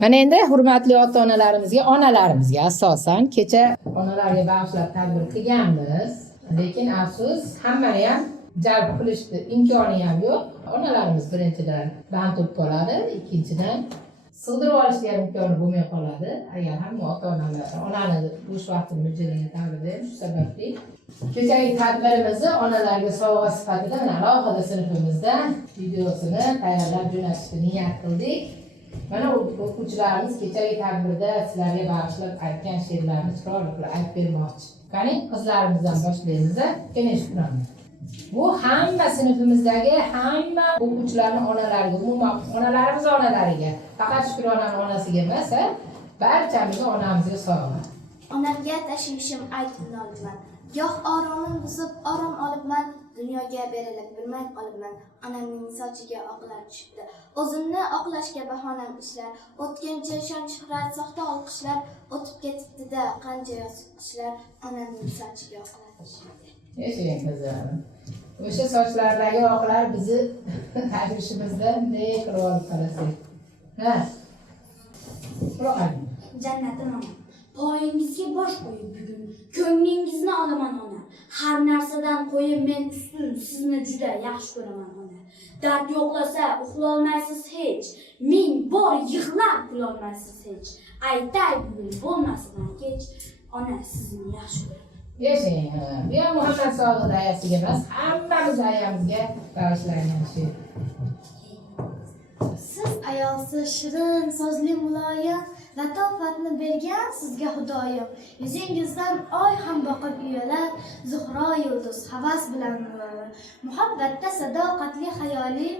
Mana endi hurmatli onalarimizga asosan kecha onalarga bag'ishlab tadbir qilganmiz. Lekin afsus, hammani ham jalb qilishni imkoni ham yo'q. Onalarimiz birinchidan band bo'lib qoladi, ikkinchidan sig'dirib olishga ham imkoni bo'lmay qoladi. Agar hamma ota-onalar onani bo'sh vaqtini mo'ljallagan taqdirda ham shu sababli kechagi tadbirimizni onalarga sovg'a sifatida alohida sinfimizda videosini tayyorlab jo'natishga niyat qildik. Mana o'quvchilarimiz kechagi tadbirda sizlarga bag'ishlab aytgan she'rlarni chiroyli qilib aytib bermoqchi. Qani qizlarimizdan boshlaymiz. Eshitamiz. Bu hamma sinfimizdagi hamma o'quvchilarning onalariga, umuman onalarimiz onalariga, faqat Shukronaning onasiga emas, barchamizga onamizga sovg'a. Onamga tashvishim aytib nolibman. Goh oromim buzib orom olibman, dunyoga berilib bilmay qolibman. Onamning sochiga oqlar tushibdi. O'zimni oqlashga bahonam ishlar, o'tkinchi shon shuhrat soxta olqishlar, o'tib ketibdi-da qancha yoz ishlar, onamning sochiga oqlar tushibdi. Yashang qizlarim. O'sha sochlardagi oqlar bizni tashvishimizda ne qilib olib qarasak. Ha. Quloq Jannatim ona. Poyingizga bosh qo'yib bugun, ko'nglingizni olaman ona. Har narsadan qo'yib men ustun, sizni juda yaxshi ko'raman ona. Dard yo'qlasa uxlolmaysiz hech, ming bor yig'lab kulolmaysiz hech. Aytay bugun bo'lmasidan kech, ona sizni yaxshi ko'raman. Yashang. Bu ham Muhammad Sodiq ayasiga emas, hammamiz ayamizga bag'ishlangan she'r. Siz ayolsiz shirin, so'zli muloyim, latofatni bergan sizga Xudoyim. Yuzingizdan oy ham boqib uyalar, Zuhro yulduz havas bilan nurlar. Muhabbatda sadoqatli xayoli,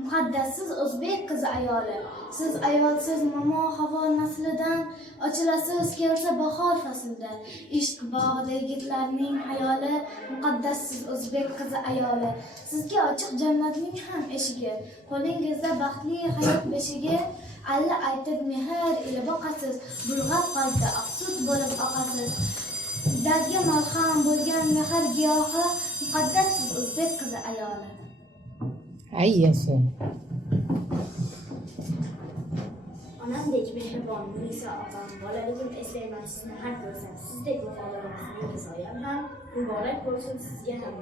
muqaddassiz o'zbek qizi ayoli. Siz ayolsiz momo havo naslidan, ochilasiz kelsa bahor faslida. Ishq bog'ida yigitlarning hayoli, muqaddassiz o'zbek qizi ayoli. Sizga ochiq jannatning ham eshigi, qo'lingizda baxtli hayot beshigi. Alla aytib mehr ila boqasiz, bulg'ab qalbda afsud bo'lib oqasiz. Dardga malham bo'lgan mehr giyohi, muqaddassiz o'zbek qizi ayoli. Ay yashang. Onamdek mehribon Munisa opam, bolaligim eslayman sizni har ko'rsam, sizdek vafodorimiz soyam ham muborak bo'lsin sizga ham.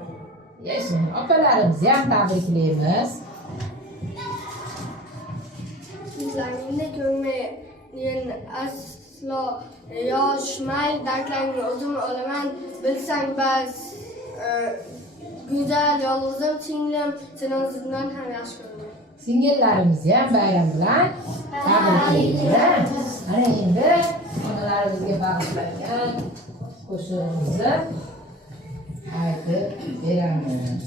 Yashang. Opalarimizni ham tabriklaymiz. Sizlarni ko'nglim aslo yoshmay, dardlarni o'zim olaman, bilsang bas. Go'zal yolg'izim singlim, seni o'zimdan ham yaxshi ko'raman. Singillarimizni ham bayram bilan tabriklaymiz. Mana endi onalarimizga bag'ishlangan qo'shig'imizni aytib beramiz.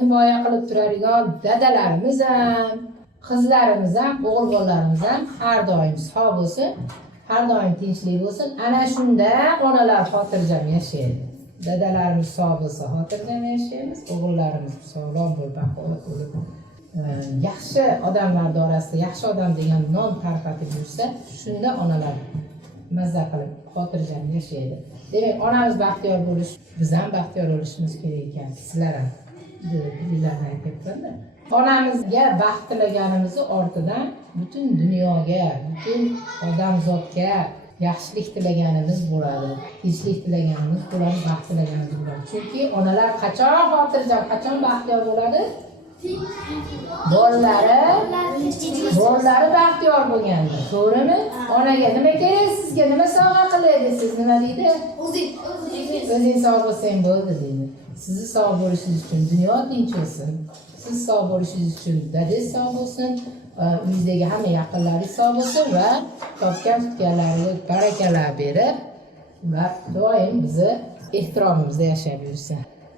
himoya qilib turadigan dadalarimiz ham, qizlarimiz ham, o'g'il bolalarimiz ham har doim sog' bo'lsin, har doim tinchlik bo'lsin. Ana shunda onalar xotirjam yashaydi. Dadalarimiz sog' bo'lsa xotirjam yashaymiz, o'g'illarimiz sog'lom bo'lib, baquvvat bo'lib, yaxshi odamlar orasida yaxshi odam degan nom tarqatib yursa, shunda onalar mazza qilib xotirjam yashaydi. Demak, onamiz baxtiyor bo'lish, biz ham baxtiyor bo'lishimiz kerak ekan. Sizlar ham bizlarni aytyapman-da. Onamizga baxt tilaganimizni ortidan butun dunyoga, butun odamzodga yaxshilik tilaganimiz bo'ladi, tinchlik tilaganimiz bo'ladi, baxt tilaganimiz bo'ladi. Chunki onalar qachon xotirjam, qachon baxtiyor bo'ladi? Bolalari baxtiyor bo'lganda. To'g'rimi? Onaga nima kerak, sizga nima sovg'a qilay desiz, nima deydi? O'zing sog' bo'lsang bo'ldi deydi. Sizni sog' bo'lishingiz uchun dunyo tinch bo'lsin. Siz sog' bo'lishingiz uchun dadangiz sog' bo'lsin, uyingizdagi hamma yaqinlaringiz sog' bo'lsin va topgan tutganlariga barakalar berib va doim bizni ehtiromimizda yashab yursin.